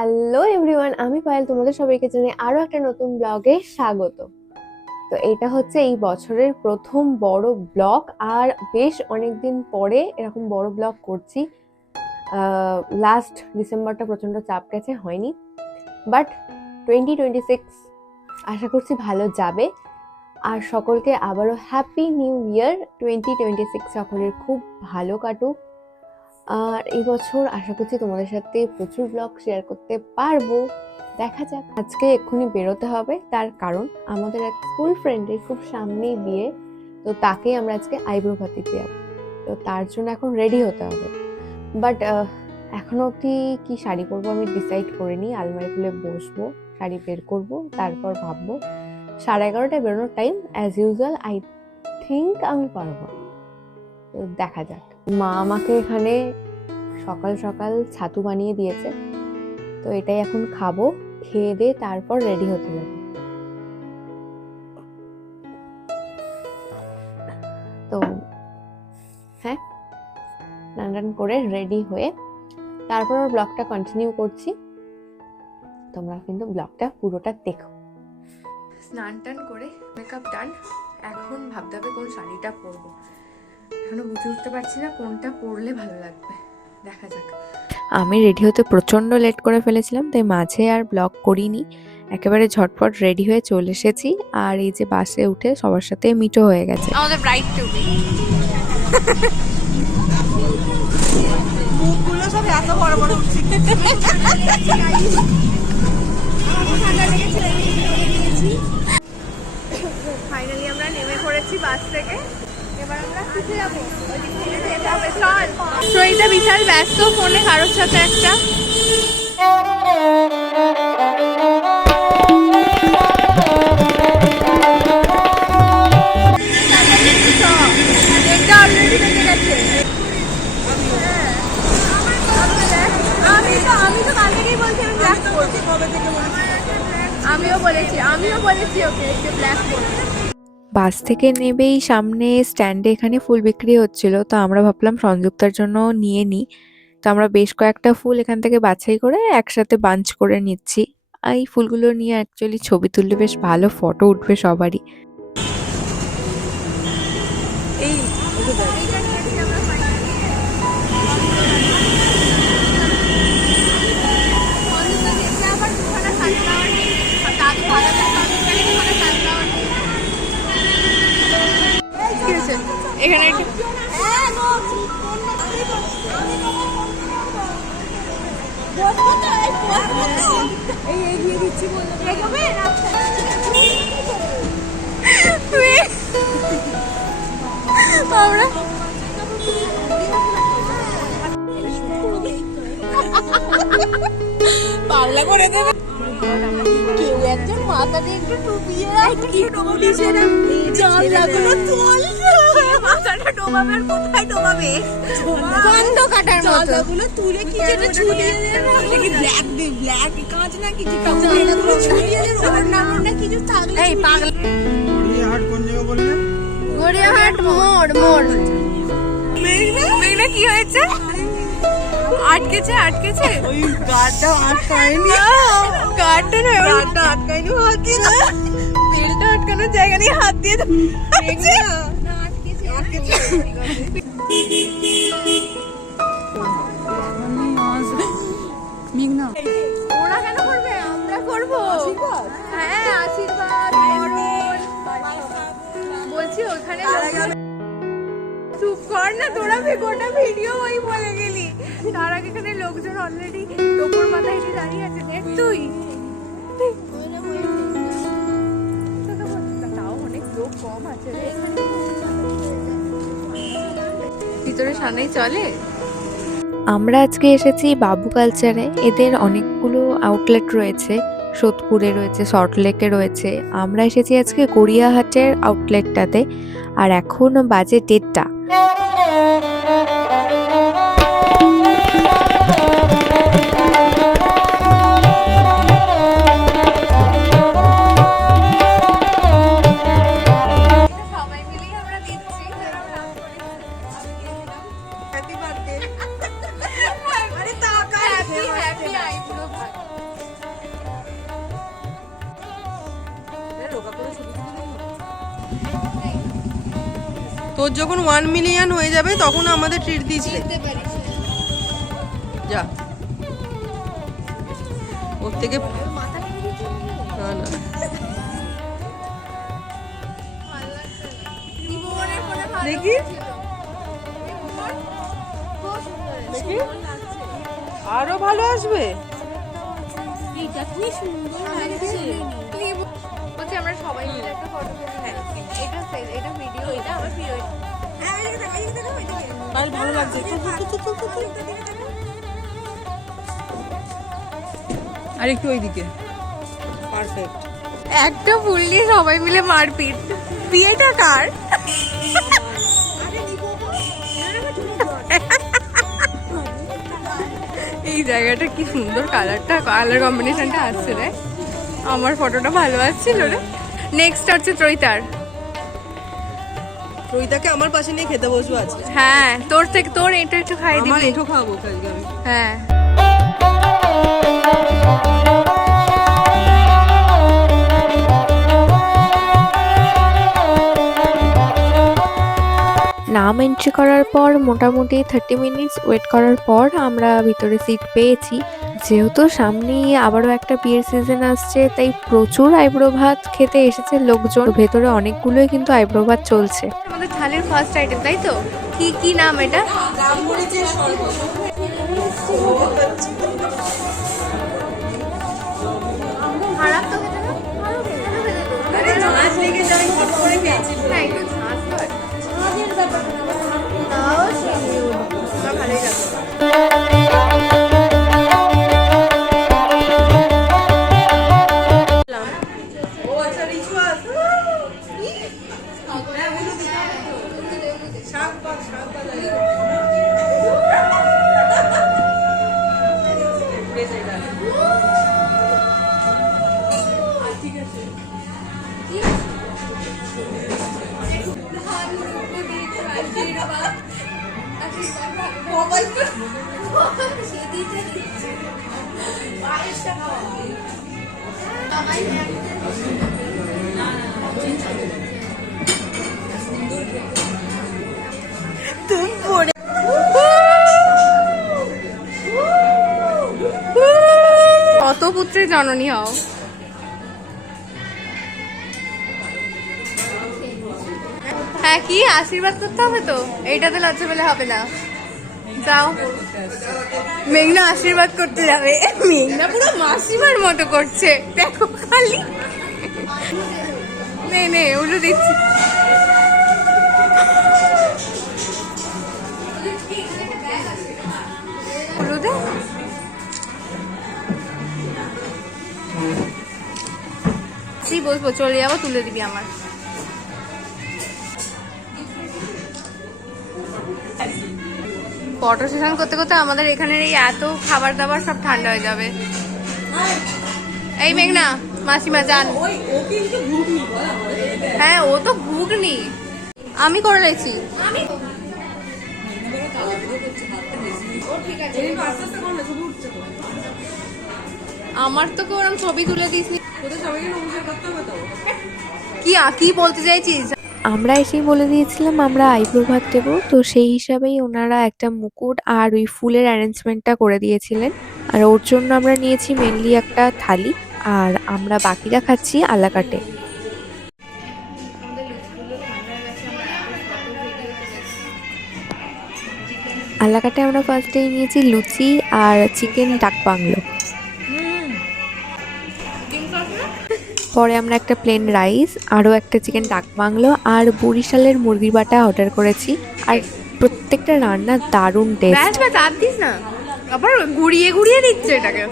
Hello everyone, আমি পায়েল তোমাদের সবাইকে জানাই আরো একটা নতুন ব্লগে স্বাগত। তো এটা হচ্ছে এই বছরের প্রথম বড় ব্লগ, আর বেশ অনেকদিন পরে এরকম বড় ব্লগ করছি। লাস্ট ডিসেম্বরটা প্রচন্ড চাপ গেছে, হয়নি, বাট 2026 আশা করছি ভালো যাবে। আর সকলকে আবারও হ্যাপি নিউ ইয়ার 2026, সকলের খুব ভালো কাটুক। আর এই বছর আশা করছি তোমাদের সাথে প্রচুর ব্লগ শেয়ার করতে পারবো, দেখা যাক। আজকে এক্ষুনি বেরোতে হবে, তার কারণ আমাদের এক স্কুল ফ্রেন্ডের খুব সামনেই বিয়ে, তো তাকে আমরা আজকে আইব্রো ভাতি দেব। তো তার জন্য এখন রেডি হতে হবে, বাট এখনো অবধি কি শাড়ি পরবো আমি ডিসাইড করিনি। আলমারি খুলে বসবো, শাড়ি বের করব, তারপর ভাববো। 11:30টায় বেরোনোর time, as usual I think আমি পারবো, তো দেখা যাক। মা আমাকে এখানে সকাল সকাল ছাতু বানিয়ে দিয়েছে, তো এটাই এখন খাবো, খেয়ে দিয়ে তারপর রেডি হতে যাবো। তো হ্যাঁ, স্নান করে রেডি হয়ে তারপর ব্লগটা কন্টিনিউ করছি, তোমরা কিন্তু ব্লগটা পুরোটা দেখো। স্নান টান করে মেকআপ ডান, এখন ভাবতে হবে কোন শাড়িটা পরবো। এখনো বুঝে উঠতে পারছি না কোনটা পরলে ভালো লাগবে, দেখা যাক। আমি রেডি হতে প্রচণ্ড লেট করে ফেলেছিলাম, তাই মাঝে আর ব্লগ করিনি, একেবারে ঝটপট রেডি হয়ে চলে এসেছি। আর এই যে বাসে উঠে সবার সাথে মিটও হয়ে গেছে। আমাদের ব্রাইড টু বি মুখগুলো সব এত বড় বড় উঠছে। ফাইনালি আমরা নেমে পড়েছি বাস থেকে, এবার আমরা কোথায় যাবো? তো এটা বিশাল ব্যস্ত, ফোনে কারোর সাথে একটা বাস থেকে নেবেই সামনে স্ট্যান্ডে এখানে ফুল বিক্রি হচ্ছিল, তো আমরা ভাবলাম সংযুক্তার জন্য নিয়ে নিই। তো আমরা বেশ কয়েকটা ফুল এখান থেকে বাছাই করে একসাথে বাঞ্চ করে নিচ্ছি। এই ফুলগুলো নিয়ে অ্যাকচুয়ালি ছবি তুললে বেশ ভালো ফটো উঠবে সবারই। এখানে আমরা পাগলা করে দেবে কেউ একজন মাথা দিয়ে একটু টুপিয়ে জানলাগুলো তোল, মাথাটা ডোবাবে আর কোথায় ডোবাবে? বন্ধ কাটার মতো জানলাগুলো তুলে কি যেটা ঝুলিয়ে দেবে, কি ব্ল্যাক ব্ল্যাক কাঁচ না কিছু জানলাগুলো ঝুলিয়ে দেবে, ওর নাম না কিছু থাকলে। এই পাগল, গড়িয়াহাট কোন জায়গা বললে? গড়িয়াহাট মোড়। মেঘনা কি হয়েছে? আটকেছে ওই গাড়টা আটকায়নি, গাড়টা আটকায়নি, হাত দিয়ে বেলটা আটকানোর জায়গা নিয়ে হাত দিয়ে ওরা কেন করবে, আমরা করবো। হ্যাঁ আশীর্বাদ বলছি, ওখানে চুপ কর না তোরা, গোটা ভিডিও ওই বলে গেলি। তার আগে এখানে লোকজন অলরেডি টোপর মাথায় এসে দাঁড়িয়ে আছে, দেখ তুই। তাও অনেক লোক কম আছে, ভিতরে সামনেই চলে। আমরা আজকে এসেছি বাবু কালচারে, এদের অনেকগুলো আউটলেট রয়েছে, সোদপুরে রয়েছে, সল্টলেকে রয়েছে। আমরা এসেছি আজকে গড়িয়াহাটের আউটলেটটাতে, আর এখন বাজে 1:30। তোর যখন 1 মিলিয়ন হয়ে যাবে তখন আমাদের ট্রিট দিয়েছিলে। যা ওর থেকে না না দেখি দেখি আরো ভালো আসবে। আমরা সবাই মিলে একটা ফটো এটা ভিডিও এটা আমার প্রিয়। ভালো লাগছে। আর একটু ওইদিকে পারফেক্ট। একটা ফুল নিয়ে সবাই মিলে মারপিট। বিয়েটা কার? এই জায়গাটা কি সুন্দর, কালার কম্বিনেশনটা আসছে রে। আমার ফটোটা ভালো আসছিল রে। নেক্সট হচ্ছে ত্রয়িতার। ত্রয়িতাকে আমার পাশে নিয়ে খেতে বসবো আজকে। হ্যাঁ তোর এটা একটু খাই দিবি। আমার এঁঠো খাবো আজকে আমি। হ্যাঁ নাম এন্ট্রি করার পর মোটামুটি 30 মিনিটস ওয়েট করার পর আমরা ভিতরে সিট পেয়েছি। যেহেতু সামনেই আবারও একটা বিয়ের সিজন আসছে, তাই প্রচুর আইব্রো ভাত খেতে এসেছে লোকজন। ভেতরে অনেকগুলোই কিন্তু আইব্রো ভাত চলছে। আমাদের থালির ফার্স্ট আইটেম, তাই তো? কি নাম এটা? খারাপ তো খেতে না? ঝাঁজ লেগে যায়, হট করে খেয়েছি। হ্যাঁ একটু ঝাঁজ হয়। ঝাঁজের ব্যাপার তাও আমার ভালোই লাগছে। কত পুত্রের জননী হও। হ্যাঁ কি আশীর্বাদ করতে হবে তো, এইটাতে লজ্জা পেলে হবে না। যাও মেঘনা আশীর্বাদ করতে যাবে। মেঘনা পুরো মাসিমার মতো করছে, দেখো খালি। নে উল্টো দিচ্ছি। বসবো, চলে যাবো, তুলে দিবি আমার। ফটো সেশন করতে করতে আমাদের এখানের এই এত খাবার দাবার সব ঠান্ডা হয়ে যাবে। এই মেঘনা মাসিমা যান। হ্যাঁ ও তো ঘুগনি, আমি করে রেছি। আমার তো ওরকম ছবি তুলে দিস কি বলতে চাইছিস? আমরা এসেই বলে দিয়েছিলাম আমরা আইব্রো ভাত দেবো, তো সেই হিসাবেই ওনারা একটা মুকুট আর ওই ফুলের অ্যারেঞ্জমেন্টটা করে দিয়েছিলেন। আর ওর জন্য আমরা নিয়েছি মেনলি একটা থালি, আর আমরা বাকিরা খাচ্ছি আলাকাটে। আলাকাটে আমরা ফার্স্টেই নিয়েছি লুচি আর চিকেন ডাক বাংলো। পরে আমরা একটা প্লেন রাইস, আরও একটা চিকেন ডাক বাংলো আর বরিশালের মুরগির বাটা অর্ডার করেছি। আর প্রত্যেকটা রান্না দারুণ টেস্ট। আর দিস না, আবার ঘুরিয়ে ঘুরিয়ে দিচ্ছে এটাকে।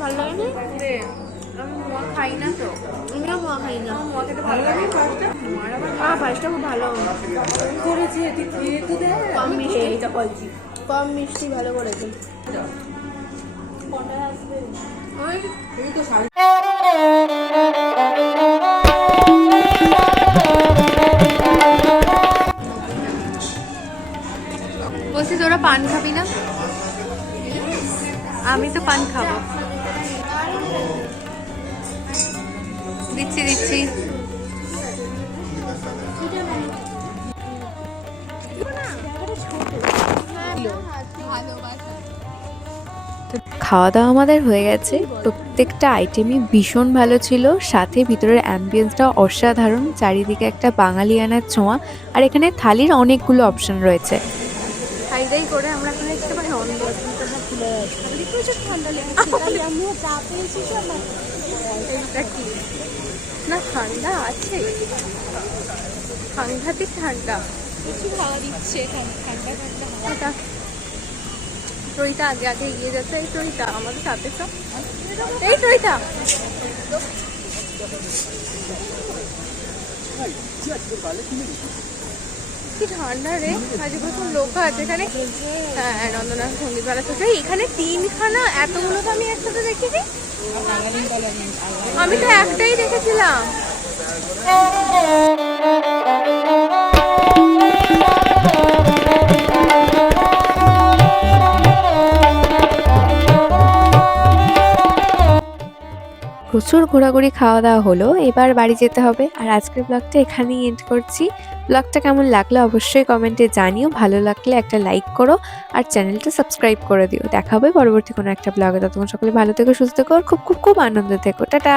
ভালো লাগে না, আমি খাই না তো। আমিও খাই না, খেতে ভালো লাগে। পায়েসটা খুব ভালো করেছি, কম মিষ্টি ভালো করেছে। বলছি তোরা পান খাবি না? আমি তো পান খাবো। দিচ্ছি দিচ্ছি। খাওয়া দাওয়া আমাদের হয়ে গেছে, প্রত্যেকটা আইটেমই ভীষণ ভালো ছিল, সাথে ভিতরের অ্যাম্বিয়েন্সটা অসাধারণ, চারিদিকে একটা বাঙালিয়ানার ছোঁয়া, আর এখানে থালির অনেকগুলো অপশন রয়েছে। খাইদাই করে আমরা এখন দেখতে পাই না, ঠান্ডা আছে, সাংঘাতিক ঠান্ডা, কিছু খাওয়া দিচ্ছে ঠান্ডা ঠান্ডা। ট্রইটা আগে আগে এগিয়ে যাচ্ছে, এই ট্রইটা আমাদের সাথে সব, এই ট্রইটা কি ঠান্ডা রে, আজ প্রথম লোক আছে এখানে। হ্যাঁ, নন্দনাথ সঙ্গীত মেলা চলছে এখানে, 3খানা, এতগুলো তো আমি একসাথে দেখিনি, আমি তো একটাই দেখেছিলাম। প্রচুর ঘোরাঘুরি খাওয়া দাওয়া হলো, এবার বাড়ি যেতে হবে। আর আজকের ব্লগটা এখানেই এন্ড করছি। ব্লগটা কেমন লাগলো অবশ্যই কমেন্টে জানিও, ভালো লাগলে একটা লাইক করো আর চ্যানেলটা সাবস্ক্রাইব করে দিও। দেখা হবে পরবর্তী কোনো একটা ব্লগে, ততক্ষণ সকলে ভালো থেকো, সুস্থ থেকো আর খুব খুব খুব আনন্দ থেকো। টাটা।